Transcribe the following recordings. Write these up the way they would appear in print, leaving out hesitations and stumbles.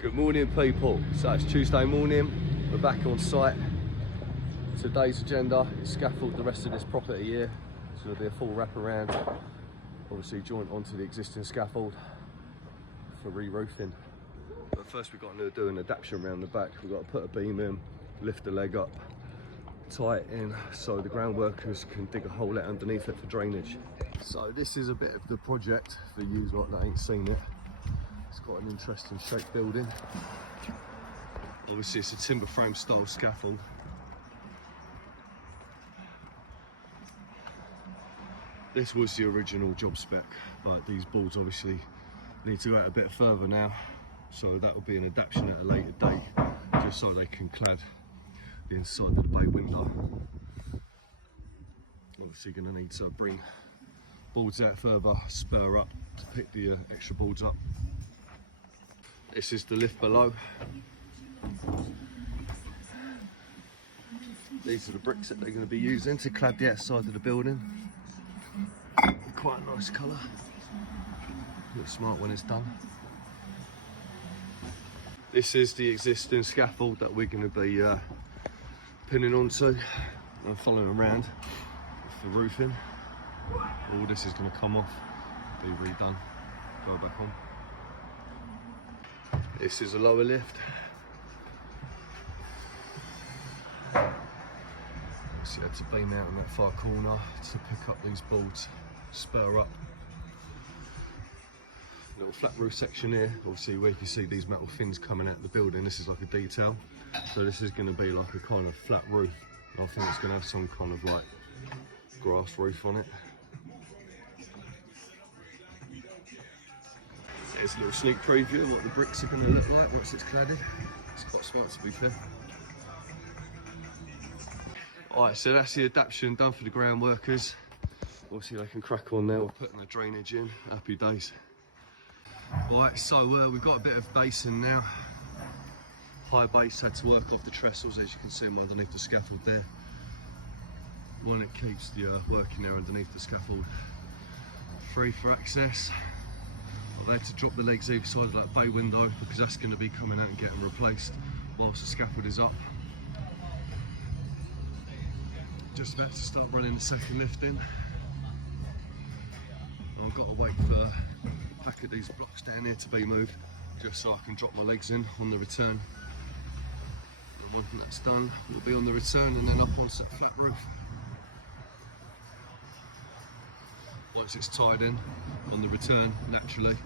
Good morning, people. So it's Tuesday morning, we're back on site. Today's agenda is scaffold the rest of this property here. So there'll be a full wraparound, obviously joint onto the existing scaffold for re-roofing. But first we've got to do an adaptation around the back. We've got to put a beam in, lift the leg up, tie it in so the ground workers can dig a hole out underneath it for drainage. So this is a bit of the project for you lot that ain't seen it. It's got an interesting shaped building. Obviously it's a timber frame style scaffold. This was the original job spec, but these boards obviously need to go out a bit further now. So that will be an adaptation at a later date, just so they can clad the inside of the bay window. Obviously going to need to bring boards out further, spur up to pick the extra boards up. This is the lift below. These are the bricks that they're going to be using to clad the outside of the building. Quite a nice colour. Looks smart when it's done. This is the existing scaffold that we're going to be pinning onto and following around for roofing. All this is going to come off, be redone, go back on. This is a lower lift. So you had to beam out in that far corner to pick up these boards, spur up. Little flat roof section here, obviously where you can see these metal fins coming out of the building. This is like a detail. So this is going to be like a kind of flat roof. I think it's going to have some kind of like grass roof on it. Here's a little sneak preview of what the bricks are going to look like once it's cladded. It's quite smart to be fair. Alright, so that's the adaptation done for the ground workers. Obviously they can crack on now, we're putting the drainage in, happy days. Alright, so we've got a bit of basin now. High base, had to work off the trestles, as you can see them underneath the scaffold there. One that keeps the working there underneath the scaffold free for access. I've had to drop the legs either side of that bay window because that's going to be coming out and getting replaced whilst the scaffold is up. Just about to start running the second lift in. I've got to wait for a pack of these blocks down here to be moved just so I can drop my legs in on the return. And once that's done, we'll be on the return and then up onto that flat roof. Once it's tied in on the return, naturally,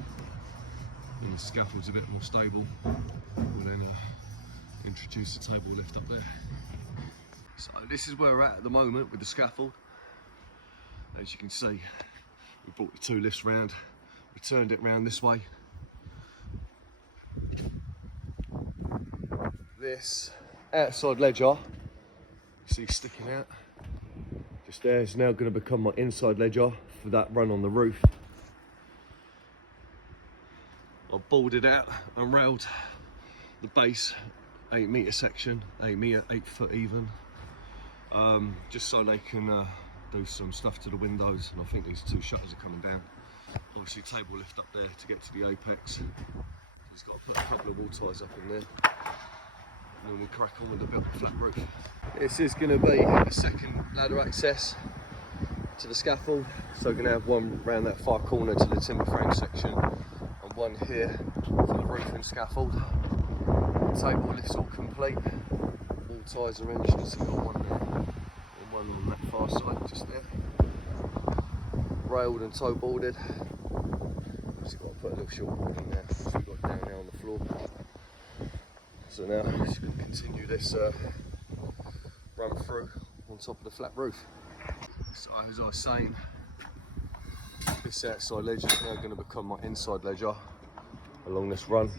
and the scaffold's a bit more stable, we'll then introduce the table lift up there. So this is where we're at the moment with the scaffold. As you can see, we brought the two lifts round, we turned it round this way. This outside ledger, you see sticking out, just there, is now going to become my inside ledger for that run on the roof. I've boarded out and railed the base 8 metre section, 8 metre, 8 foot even, just so they can do some stuff to the windows, and I think these two shutters are coming down. Obviously table lift up there to get to the apex. He's got to put a couple of wall ties up in there, and then we'll crack on with the built flat roof. This is going to be a second ladder access to the scaffold, so we're going to have one around that far corner to the timber frame section and one here for the roofing scaffold. The table lift's all complete, all ties are in, so we've got one there and one on that far side just there. Railed and toe boarded. Just got to put a little short board in there, so we've got it down now on the floor. So now we're just going to continue this run through on top of the flat roof. So as I was saying, this outside ledger is now going to become my inside ledger along this run.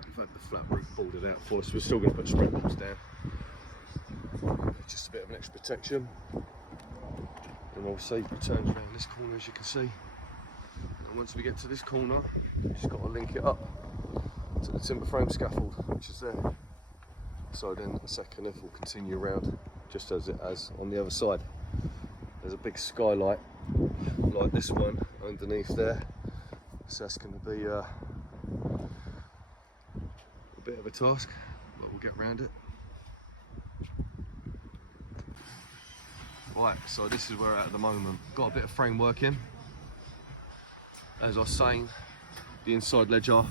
I've had the flat roof boarded out for us, we're still going to put spread bolts down. Just a bit of an extra protection. And obviously it turns around this corner, as you can see. And once we get to this corner, just got to link it up to the timber frame scaffold, which is there. So then the second lift will continue around just as it has on the other side. There's a big skylight like this one underneath there, so that's going to be bit of a task, but we'll get around it. Right, so this is where we're at the moment. Got a bit of framework in. As I was saying, the inside ledger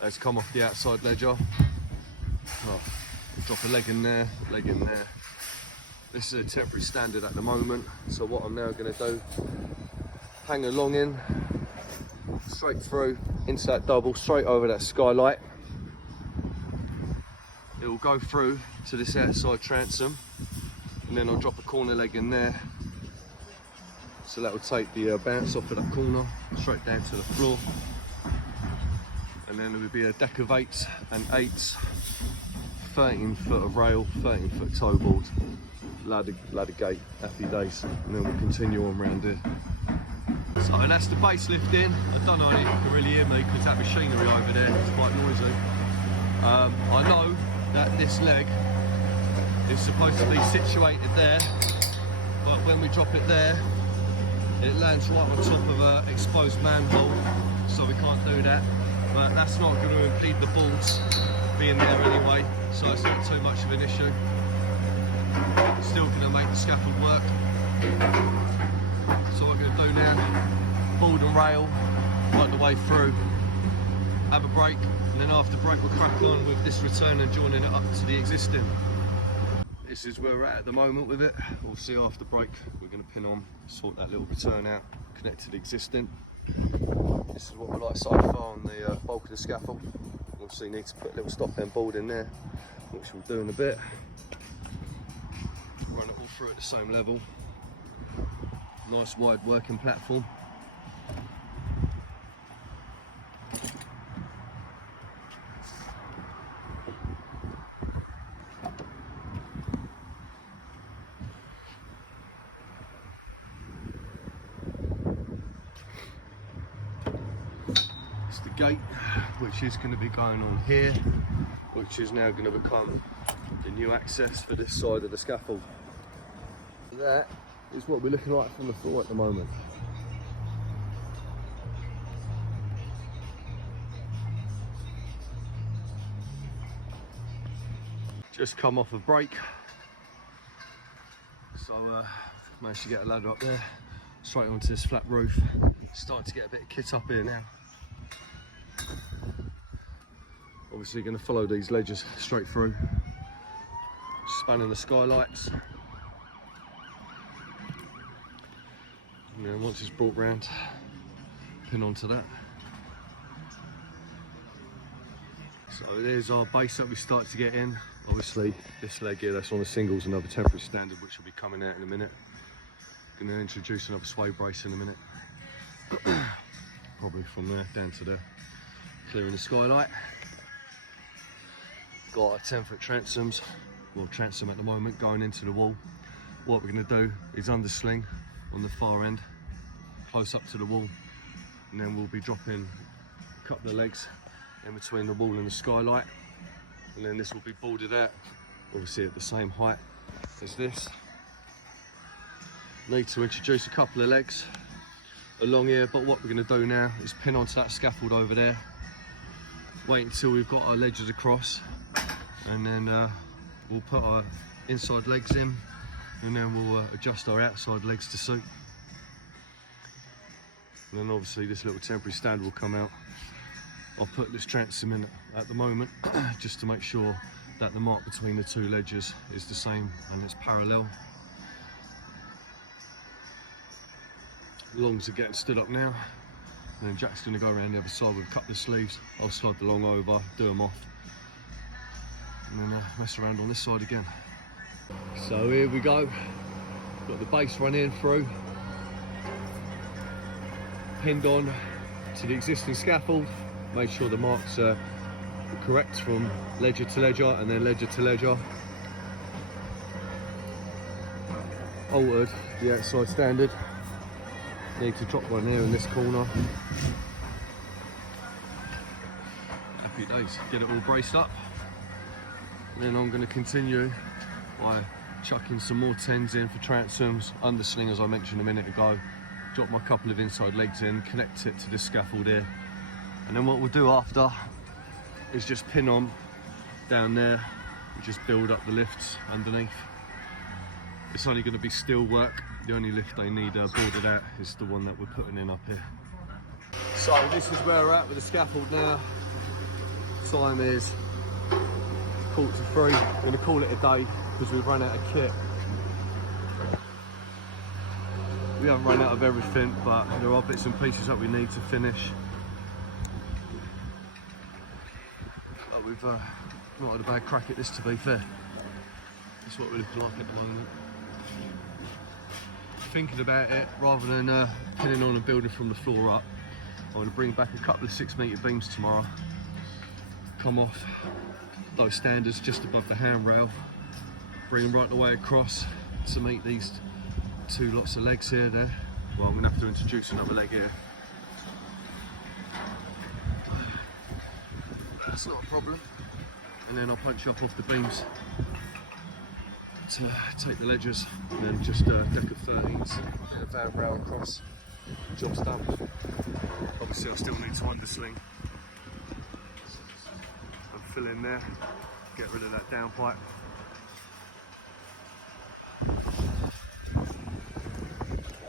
has come off the outside ledger. Oh, drop a leg in there, leg in there. This is a temporary standard at the moment, so what I'm now going to do, hang a long in, straight through, into that double, straight over that skylight. It will go through to this outside transom, and then I'll drop a corner leg in there. So that will take the bounce off of that corner, straight down to the floor. And then there would be a deck of 8s and 8s, 13 foot of rail, 13 foot toe board, ladder gate, happy days. And then we'll continue on round here. So that's the base lift in. I don't know if you can really hear me because that machinery over there is quite noisy. I know that this leg is supposed to be situated there, but when we drop it there, it lands right on top of an exposed manhole, so we can't do that. But that's not going to impede the boards being there anyway, so it's not too much of an issue. Still going to make the scaffold work. So what we're going to do now, board and rail right the way through, have a break, and then after break we'll crack on with this return and joining it up to the existing. This is where we're at the moment with it. We'll see after break. We're going to pin on, sort that little return out, connect to the existing. This is what we're like so far on the bulk of the scaffold. Obviously need to put a little stop end board in there, which we'll do in a bit. Run it all through at the same level. Nice wide working platform. It's the gate, which is going to be going on here, which is now going to become the new access for this side of the scaffold. That is what we're looking like from the floor at the moment. Just come off a break, so managed to get a ladder up there, straight onto this flat roof. Starting to get a bit of kit up here now. Obviously going to follow these ledges straight through, spanning the skylights. And then once it's brought round, pin onto that. So there's our base that we start to get in. Obviously this leg here, that's on the singles, another temporary standard which will be coming out in a minute. Going to introduce another sway brace in a minute. Probably from there down to there, clearing the skylight. Got our 10-foot transoms, well transom at the moment, going into the wall. What we're going to do is undersling on the far end, close up to the wall, and then we'll be dropping a couple of legs in between the wall and the skylight, and then this will be boarded out, obviously at the same height as this. Need to introduce a couple of legs along here, but what we're going to do now is pin onto that scaffold over there, wait until we've got our ledges across, and then we'll put our inside legs in, and then we'll adjust our outside legs to suit. And then obviously this little temporary stand will come out. I'll put this transom in at the moment just to make sure that the mark between the two ledges is the same and it's parallel. Longs are getting stood up now, and then Jack's going to go around the other side with a couple of sleeves. I'll slide the long over, do them off, and then mess around on this side again. So here we go, got the base running through, pinned on to the existing scaffold, made sure the marks are correct from ledger to ledger and then ledger to ledger. Altered the outside standard, need to drop one there in this corner. Happy days, get it all braced up. And then I'm going to continue by chucking some more 10s in for transoms, undersling as I mentioned a minute ago, drop my couple of inside legs in, connect it to this scaffold here, and then what we'll do after is just pin on down there and just build up the lifts underneath. It's only going to be steel work. The only lift they need boarded out is the one that we're putting in up here. So this is where we're at with the scaffold now. Time is 2:45. I'm going to call it a day because we've run out of kit. We haven't run out of everything, but there are bits and pieces that we need to finish. But we've not had a bad crack at this, to be fair. That's what we're looking like at the moment. Thinking about it, rather than pinning on and building from the floor up, I'm going to bring back a couple of 6-metre beams tomorrow. Come off those standards just above the handrail, bring them right the way across to meet these 2 lots of legs here there. Well, I'm going to have to introduce another leg here. That's not a problem. And then I'll punch up off the beams to take the ledges, and then just a deck of 13s and a van rail across. Job's done. Obviously I still need to undersling and fill in there, get rid of that down pipe.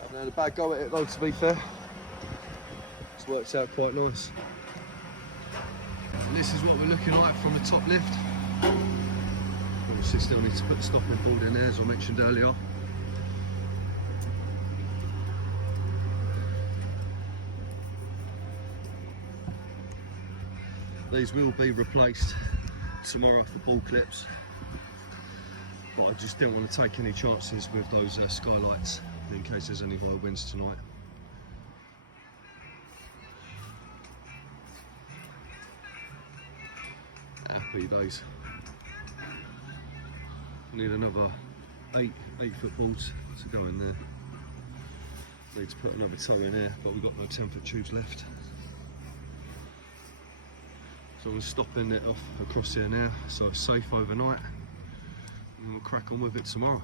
I've had a bad go at it though, to be fair. It's worked out quite nice. And this is what we're looking like from the top lift. Obviously still need to put the stopping board in there, as I mentioned earlier. These will be replaced tomorrow for ball clips, but I just don't want to take any chances with those skylights in case there's any high winds tonight. Happy days. Need another 8-foot bolts to go in there. Need to put another toe in there, but we've got no 10-foot tubes left. So I'm going to stop in it off across here now, so it's safe overnight, and we'll crack on with it tomorrow.